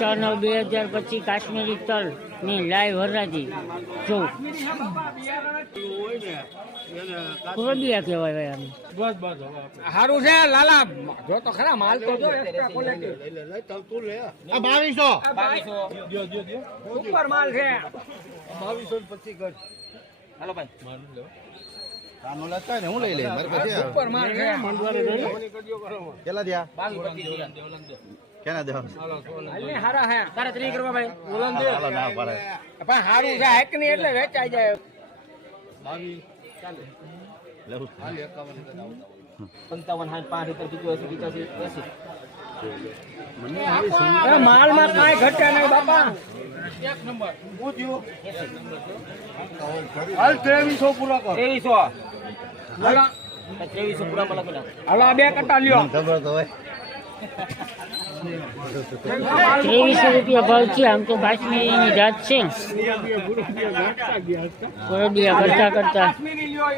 6/9/2025 કાશ્મીરી તલ ની લાઈવ હરાજી જો કોરડિયા કહેવાય ભાઈ આને. સારું છે લાલા, જો તો ખરા માલ તો જો એક્સ્ટ્રા ક્વોલિટી. આ 2200 સુપર માલ છે. 2225 કર. હાલો ભાઈ કાનો લેતા ને હું લઈ લે મારે પાસે સુપર માલ છે. કેટલા દિયા 22-25 કેના દેવા હાલને હારા હે તારે 3 કરવા ભાઈ બોલન દે. હાલો ના પાડે પણ હારું છે હાક ની એટલે વેચાઈ જાય. 22 ચાલે લેવું હાલ 51 5 માલ માં કાંઈ ઘટે નહીં બાપા. એક નંબર હાલ 2300 પૂરા કર 2300 હાલો 2300 પૂરા મળે પેલા. હાલો આ બે કટ્ટા લ્યો. ખબર તો હોય 2300 રૂપિયા ભાવ છે. આમ તો કાશ્મીરીની જાત છે. કોરડિયા કરતા કરતા કાશ્મીરી લ્યો.